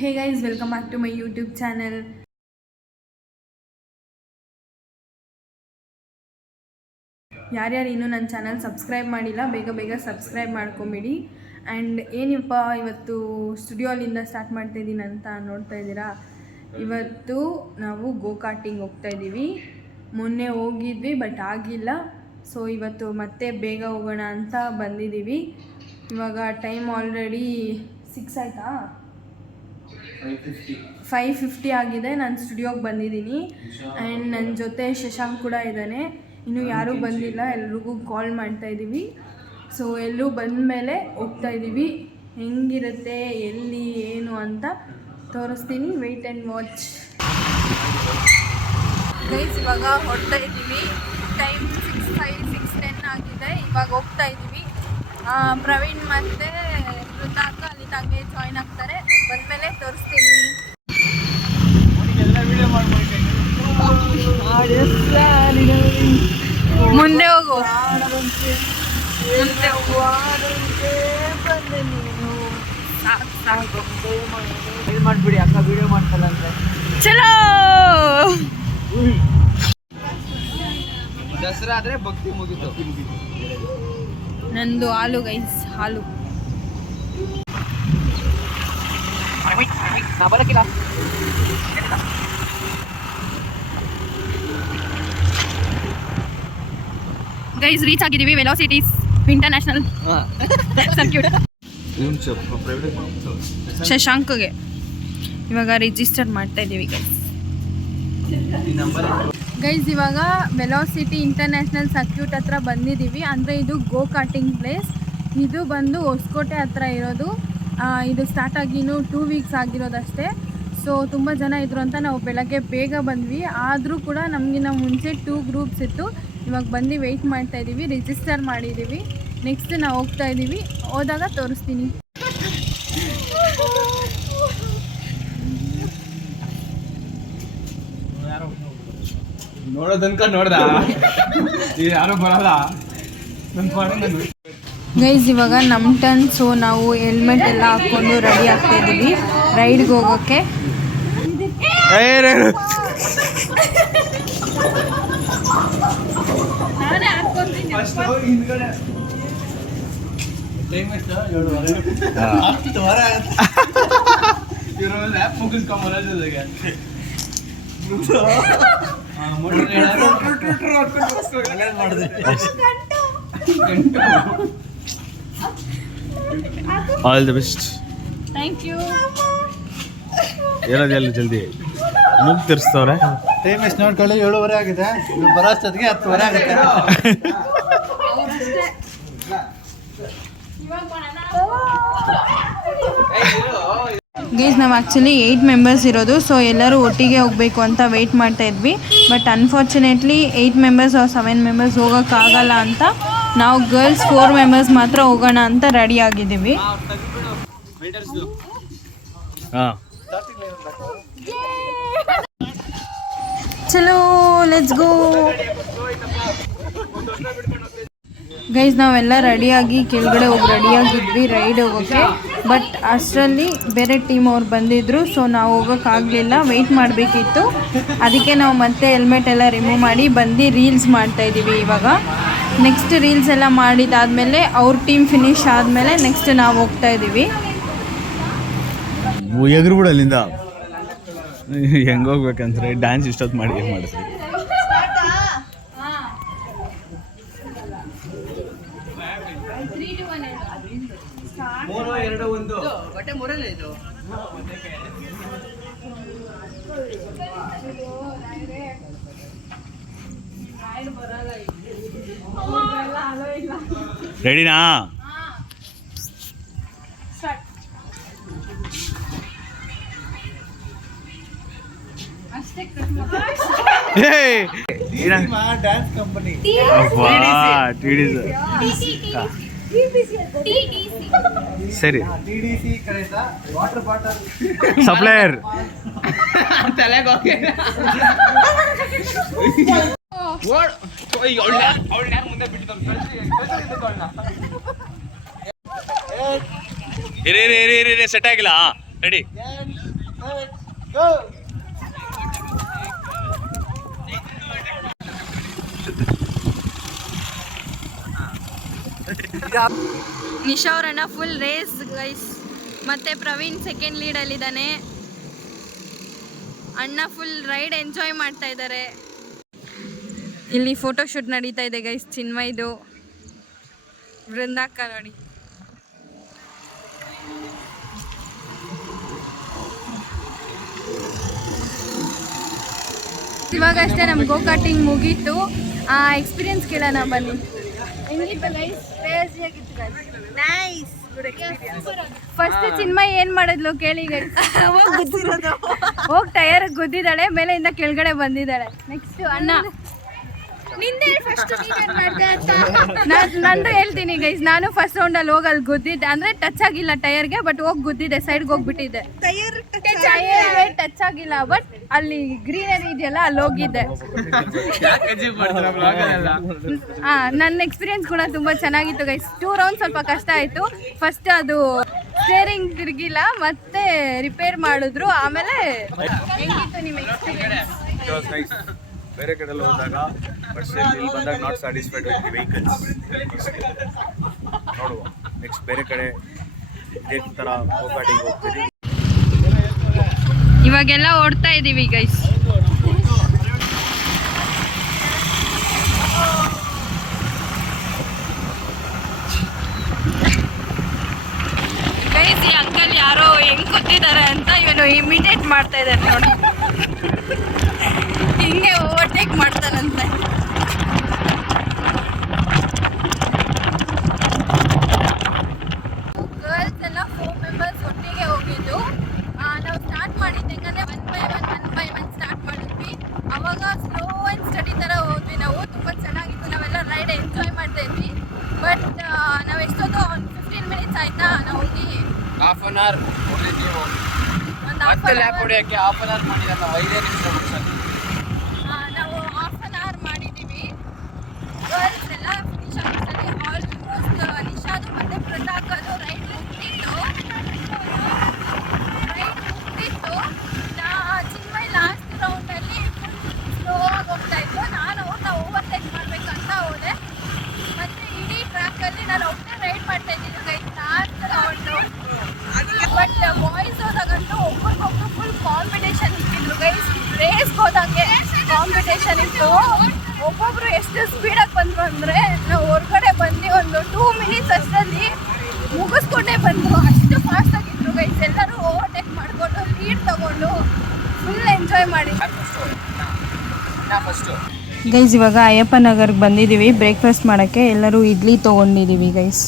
Hey guys, welcome back to my YouTube channel. ಯಾರ್ಯಾರು ಇನ್ನೂ ನನ್ನ ಚಾನಲ್ ಸಬ್ಸ್ಕ್ರೈಬ್ ಮಾಡಿಲ್ಲ ಬೇಗ ಸಬ್ಸ್ಕ್ರೈಬ್ ಮಾಡ್ಕೊಂಬಿಡಿ. ಆ್ಯಂಡ್ ಏನಪ್ಪ ಇವತ್ತು ಸ್ಟುಡಿಯೋಲಿಂದ ಸ್ಟಾರ್ಟ್ ಮಾಡ್ತಾಯಿದ್ದೀನಿ ಅಂತ ನೋಡ್ತಾ ಇದ್ದೀರಾ. ಇವತ್ತು ನಾವು ಗೋಕಾರ್ಟಿಂಗ್ ಹೋಗ್ತಾಯಿದ್ದೀವಿ. ಮೊನ್ನೆ ಹೋಗಿದ್ವಿ ಬಟ್ ಆಗಿಲ್ಲ. ಸೊ ಇವತ್ತು ಮತ್ತೆ ಬೇಗ ಹೋಗೋಣ ಅಂತ ಬಂದಿದ್ದೀವಿ. ಇವಾಗ ಟೈಮ್ ಆಲ್ರೆಡಿ 6 ಆಯಿತಾ, 5:50 ಆಗಿದೆ. ನಾನು ಸ್ಟುಡಿಯೋಗೆ ಬಂದಿದ್ದೀನಿ. ಆ್ಯಂಡ್ ನನ್ನ ಜೊತೆ ಶಶಾಂಕ್ ಕೂಡ ಇದ್ದಾನೆ. ಇನ್ನೂ ಯಾರೂ ಬಂದಿಲ್ಲ, ಎಲ್ರಿಗೂ ಕಾಲ್ ಮಾಡ್ತಾಯಿದ್ದೀವಿ. ಸೊ ಎಲ್ಲರೂ ಬಂದ ಮೇಲೆ ಹೋಗ್ತಾಯಿದ್ದೀವಿ. ಹೆಂಗಿರುತ್ತೆ, ಎಲ್ಲಿ, ಏನು ಅಂತ ತೋರಿಸ್ತೀನಿ. Wait and watch guys. ಇವಾಗ ಹೊರಡ್ತಾ ಇದ್ದೀವಿ. ಟೈಮ್ 6:05, 6:10 ಆಗಿದೆ. ಇವಾಗ ಹೋಗ್ತಾ ಇದ್ದೀವಿ. ಪ್ರವೀಣ್ ಮತ್ತು ಋತಾಕ ಅಲ್ಲಿ ತಗೆ ಜಾಯ್ನ್ ಆಗ್ತಾರೆ. ಬಂದಮೇಲೆ ತೋರಿಸ್ತೀನಿ. ಮುಂದೆ ಹೋಗು, ಮಾಡ್ಬಿಡಿ ಅಕ್ಕ, ವಿಡಿಯೋ ಮಾಡ್ತಲ್ಲ ಅಂದ್ರೆ ಚಲೋ. ದಸರಾ ಆದ್ರೆ ಭಕ್ತಿ ಮುಗಿತು. ನಂದು ಹಾಲು ಗೈಸ್, ಹಾಲು. ನಾ ಬರಕ್ಕಿಲ್ಲ. ಗೈಸ್ ರೀಚ್ ಆಗಿದ್ದೀವಿ ವೆಲೋಸಿಟೀಸ್ ಇಂಟರ್ನ್ಯಾಷನಲ್ ಸರ್ಕ್ಯೂಟ್. ಶಶಾಂಕ್ಗೆ ಇವಾಗ ರಿಜಿಸ್ಟರ್ ಮಾಡ್ತಾ ಇದ್ದೀವಿ ಗೈಸ್. ಇವಾಗ ವೆಲೋಸಿಟಿ ಇಂಟರ್ನ್ಯಾಷನಲ್ ಸರ್ಕ್ಯೂಟ್ ಹತ್ರ ಬಂದಿದ್ದೀವಿ. ಅಂದರೆ ಇದು ಗೋ ಕಾರ್ಟಿಂಗ್ ಪ್ಲೇಸ್. ಇದು ಬಂದು ಹೊಸಕೋಟೆ ಹತ್ರ ಇರೋದು. ಇದು ಸ್ಟಾರ್ಟ್ ಆಗಿ ಇನ್ನೂ 2 ವೀಕ್ಸ್ ಆಗಿರೋದಷ್ಟೇ. ಸೊ ತುಂಬ ಜನ ಇದ್ರು ಅಂತ ನಾವು ಬೆಳಗ್ಗೆ ಬೇಗ ಬಂದ್ವಿ. ಆದರೂ ಕೂಡ ನಮಗಿನ್ನ ಮುಂಚೆ 2 ಗ್ರೂಪ್ಸ್ ಇತ್ತು. ಇವಾಗ ಬಂದು ವೆಯ್ಟ್ ಮಾಡ್ತಾ ಇದ್ದೀವಿ. ರಿಜಿಸ್ಟರ್ ಮಾಡಿದ್ದೀವಿ. ನೆಕ್ಸ್ಟ್ ನಾವು ಹೋಗ್ತಾ ಇದ್ದೀವಿ. ಹೋದಾಗ ತೋರಿಸ್ತೀನಿ. ನೋಡೋದನ್ಕ ನೋಡ್ದ ಯಾರು ಬರಲ್ಲ. ಗೈಸ್ ಇವಾಗ ನಮ್ಮ ಟರ್ನ್. ಸೊ ನಾವು ಹೆಲ್ಮೆಟ್ ಎಲ್ಲ ಹಾಕ್ಕೊಂಡು ರೆಡಿ ಆಗ್ತಾ ಇದ್ದೀವಿ ರೈಡ್ಗೆ ಹೋಗೋಕ್ಕೆ. All the best. Thank you. ಎಲ್ಲ ಜಲ್ದಿ ಮುಗ್ ತಿರ್ಸ್ತವ್ರೆ. ಟೈಮ್ ಎಷ್ಟು ನೋಡ್ಕೊಳ್ಳಿ, 7:30 ಆಗಿದೆ. ಬರೋಷ್ಟೊತ್ತಿಗೆ 10:30 ಆಗುತ್ತೆ. ಗೈಸ್ ನಾವು ಆ್ಯಕ್ಚುಲಿ 8 ಮೆಂಬರ್ಸ್ ಇರೋದು. ಸೊ ಎಲ್ಲರೂ ಒಟ್ಟಿಗೆ ಹೋಗಬೇಕು ಅಂತ ವೆಯ್ಟ್ ಮಾಡ್ತಾ ಇದ್ವಿ. But unfortunately 8 members are 7 members ಹೋಗೋಕ್ಕಾಗಲ್ಲ ಅಂತ ನಾವು ಗರ್ಲ್ಸ್ 4 ಮೆಂಬರ್ಸ್ ಮಾತ್ರ ಹೋಗೋಣ ಅಂತ ರೆಡಿ ಆಗಿದ್ದೀವಿ. ಚಲೋ ಲೆಟ್ಸ್ ಗೋ ಗೈಸ್. ನಾವೆಲ್ಲ ರೆಡಿಯಾಗಿ ಕೆಳಗಡೆ ಹೋಗಿ ರೆಡಿಯಾಗಿದ್ವಿ ರೈಡ್ ಹೋಗೋಕ್ಕೆ. ಬಟ್ ಅಷ್ಟರಲ್ಲಿ ಬೇರೆ ಟೀಮ್ ಅವ್ರು ಬಂದಿದ್ದರು. ಸೊ ನಾವು ಹೋಗೋಕ್ಕಾಗಲಿಲ್ಲ, ವೆಯ್ಟ್ ಮಾಡಬೇಕಿತ್ತು. ಅದಕ್ಕೆ ನಾವು ಮತ್ತೆ ಹೆಲ್ಮೆಟ್ ಎಲ್ಲ ರಿಮೂವ್ ಮಾಡಿ ಬಂದು ರೀಲ್ಸ್ ಮಾಡ್ತಾಯಿದ್ದೀವಿ. ಇವಾಗ ನೆಕ್ಸ್ಟ್ ರೀಲ್ಸ್ ಎಲ್ಲ ಮಾಡಿದಾದಮೇಲೆ ಅವ್ರ ಟೀಮ್ ಫಿನಿಶ್ ಆದಮೇಲೆ ನೆಕ್ಸ್ಟ್ ನಾವು ಹೋಗ್ತಾ ಇದ್ದೀವಿ. ಎಗ್ರು ಬಿಡು ಅಲ್ಲಿಂದ. ಹೆಂಗೆ ಹೋಗ್ಬೇಕಂದ್ರೆ ಡ್ಯಾನ್ಸ್ ಇಷ್ಟೊತ್ತು ಮಾಡಿ ಏನು ಮಾಡಿದ್ರಿ? ರೆಡಿನಾ? ಡ್ಯಾನ್ಸ್ ಕಂಪನಿ ಸರಿ. TDC ಕಡೆಯಿಂದ ವಾಟರ್ ಬಾಟಲ್ ಸಪ್ಲೈಯರ್. ಇರಿ ಸೆಟ್ ಆಗಿಲ್ಲ. ರೆಡಿ ನಿಶಾ ಅವರಣ್ಣ ಫುಲ್ ರೇಸ್ ಗೈಸ್, ಮತ್ತೆ ಪ್ರವೀಣ್ ಸೆಕೆಂಡ್ ಲೀಡಲ್ಲಿದ್ದಾನೆ. ಅಣ್ಣ ಫುಲ್ ರೈಡ್ ಎಂಜಾಯ್ ಮಾಡ್ತಾ ಇದ್ದಾರೆ. ಇಲ್ಲಿ ಫೋಟೋ ಶೂಟ್ ನಡೀತಾ ಇದೆ ಗೈಸ್, ಚಿನ್ಮಯ್ದು ಬೃಂದಾಕ ನೋಡಿ. ಇವಾಗಷ್ಟೇ ನಮ್ಮ ಗೋ ಕಾರ್ಟಿಂಗ್ ಮುಗೀತು. ಎಕ್ಸ್ಪೀರಿಯನ್ಸ್ ಕೇಳೋಣ ಬನ್ನಿ. ಹೆಂಗಿತ್ತು ಗೈಸ್? ಕ್ರೇಜಿಯಾಗಿತ್ತು guys. Nice, good experience. First Chinmay ಏನ್ ಮಾಡಿದ್ಲು ಕೇಳಿ ಗೈಸ್. ಹೋಗಿ ಟೈರ್ ಗುದ್ದಿದ್ದಾಳೆ, ಮೇಲೆಯಿಂದ ಕೆಳಗಡೆ ಬಂದಿದ್ದಾಳೆ. ನೆಕ್ಸ್ಟ್ ಅಣ್ಣ ನಂದು ಹೇಳ್ತೀನಿ ಗೈಸ್. ನಾನು ಫಸ್ಟ್ ರೌಂಡಲ್ಲಿ ಹೋಗಿ ಅಲ್ಲಿ ಗುದ್ದಿದ್ದೆ, ಅಂದ್ರೆ ಟಚ್ ಆಗಿಲ್ಲ ಟೈರ್ಗೆ, ಬಟ್ ಹೋಗಿ ಗುದ್ದಿದ್ದೆ, ಸೈಡ್ಗೆ ಹೋಗ್ಬಿಟ್ಟಿದ್ದೆ. ಟೈರ್ ಟಚ್ ಆಗಿಲ್ಲ, ಬಟ್ ಅಲ್ಲಿ ಗ್ರೀನರಿ ಇದೆಯಲ್ಲ ಅಲ್ಲಿ ಹೋಗಿದ್ದೆ. ನನ್ನ ಎಕ್ಸ್ಪೀರಿಯನ್ಸ್ ಕೂಡ ತುಂಬಾ ಚೆನ್ನಾಗಿತ್ತು ಗೈಸ್. 2 ರೌಂಡ್ ಸ್ವಲ್ಪ ಕಷ್ಟ ಆಯ್ತು. ಫಸ್ಟ್ ಅದು ಸ್ಟೇರಿಂಗ್ ತಿರುಗಿಲ್ಲ, ಮತ್ತೆ ರಿಪೇರ್ ಮಾಡಿದ್ರು. ಆಮೇಲೆ ಹೆಂಗಿತ್ತು ನಿಮ್ಮ ಎಕ್ಸ್ಪೀರಿಯನ್ಸ್? ಬೇರೆ ಕಡೆ ಹೋದಾಗ ಬಟ್ ಇಲ್ಲಿ ಬಂದಾಗ not satisfied with the vehicles. ನೋಡುವ ನೆಕ್ಸ್ಟ್ ಬೇರೆ ಕಡೆ ಇದೇ ಥರ ಗೋಕಾಟಿಗೆ ಹೋಗ್ತೀವಿ. ಇವಾಗೆಲ್ಲ ಓಡ್ತಾ ಇದ್ದೀವಿ ಗೈಸ್. ಗೈಸ್ ಈ ಅಂಕಲ್ ಯಾರೋ ಹೆಂಗ್ ಕೂತಿದ್ದಾರೆ ಅಂತ ಇವನು ಇಮಿಟೇಟ್ ಮಾಡ್ತಾ ಇದ್ದಾರೆ ನೋಡಿ. ಹಿಂಗೆ ಓವರ್ಟೇಕ್ ಮಾಡ್ತಾನಂತೆ. ಗರ್ಲ್ಸ್ ಎಲ್ಲ 4 ಮೆಂಬರ್ಸ್ ಒಟ್ಟಿಗೆ ಹೋಗಿದ್ದು. ನಾವು ಸ್ಟಾರ್ಟ್ ಮಾಡಿದ್ದು ಹೆಂಗಂದ್ರೆ 1 by 1 ಸ್ಟಾರ್ಟ್ ಮಾಡಿದ್ವಿ. ಅವಾಗ ಸ್ಲೋ ಆ್ಯಂಡ್ ಸ್ಟಡಿ ಥರ ಹೋದ್ವಿ ನಾವು. ತುಂಬ ಚೆನ್ನಾಗಿತ್ತು, ನಾವೆಲ್ಲ ರೈಡ್ ಎಂಜಾಯ್ ಮಾಡ್ತಾ ಇದ್ವಿ. ಬಟ್ ನಾವು ಎಷ್ಟೊತ್ತು ಒಂದು 15 ಮಿನಿಟ್ಸ್ ಆಯ್ತಾ ನಾವು ಹೋಗಿ ಹಾಫ್ ಅನ್ ಅವರ್ ನೀವು ಒಂದು ಮತ್ತೆ ಲ್ಯಾಪ್ ಹೊಡೆಯೋಕ್ಕೆ ಹಾಫ್ ಅನ್ ಅವರ್ ಮಾಡಿರಲ್ಲ, 5 ನಿಮಿಷ. ನಾವು ಹಾಫ್ ಅನ್ ಅವರ್ ಮಾಡಿದ್ದೀವಿ. ಗರ್ಲ್ಸ್ ಎಲ್ಲ ಫಿನಿಶ್ ಆಗೋದ್ರಲ್ಲಿ ಆಲ್ಮೋಸ್ಟ್ ನಿಶಾದು ಮತ್ತು ಪ್ರತಾಕದು ರೈಡ್ ಮುಗ್ದಿತ್ತು. ಚಿನ್ಮಯ್ ಲಾಸ್ಟ್ ರೌಂಡಲ್ಲಿ ಸ್ಲೋ ಆಗಿ ಹೋಗ್ತಾ ಇತ್ತು. ನಾನು ಅವ್ರನ್ನ ಓವರ್ಟೇಕ್ ಮಾಡಬೇಕಂತ ಹೋದೆ. ಮತ್ತು ಇಡೀ ಟ್ರ್ಯಾಕಲ್ಲಿ ನಾನು ಒಬ್ಬನೇ ರೈಡ್ ಮಾಡ್ತಾ ಇದ್ದೀನಿ guys, last round. But boys ಹೋದಾಗಂತೂ ಒಬ್ರಿಗೊಬ್ರು ಫುಲ್ ಕಾಂಪಿಟೇಷನ್ ಇಟ್ಟಿದ್ರು ಗೈಸ್. ರೇಸ್ಗೆ ಹೋದಂಗೆ ಕಾಂಪಿಟೇಷನ್ ಇತ್ತು. ಒಬ್ಬೊಬ್ರು ಎಷ್ಟು ಸ್ಪೀಡಾಗಿ ಬಂದರು ಅಂದರೆ ನಾವು ಹೊರಗಡೆ ಬಂದು ಒಂದು 2 ಮಿನಿಟ್ಸ್ ಅಷ್ಟರಲ್ಲಿ ಮುಗಿಸ್ಕೊಂಡೇ ಬಂದರು. ಅಷ್ಟು ಫಾಸ್ಟಾಗಿದ್ರು ಗೈಸ್. ಎಲ್ಲರೂ ಓವರ್ಟೇಕ್ ಮಾಡಿಕೊಂಡು ಲೀಡ್ ತಗೊಂಡು ಫುಲ್ ಎಂಜಾಯ್ ಮಾಡಿ ಗೈಸ್. ಇವಾಗ ಅಯ್ಯಪ್ಪ ನಗರ್ಗೆ ಬಂದಿದ್ದೀವಿ ಬ್ರೇಕ್ಫಾಸ್ಟ್ ಮಾಡೋಕ್ಕೆ. ಎಲ್ಲರೂ ಇಡ್ಲಿ ತೊಗೊಂಡಿದ್ದೀವಿ ಗೈಸ್.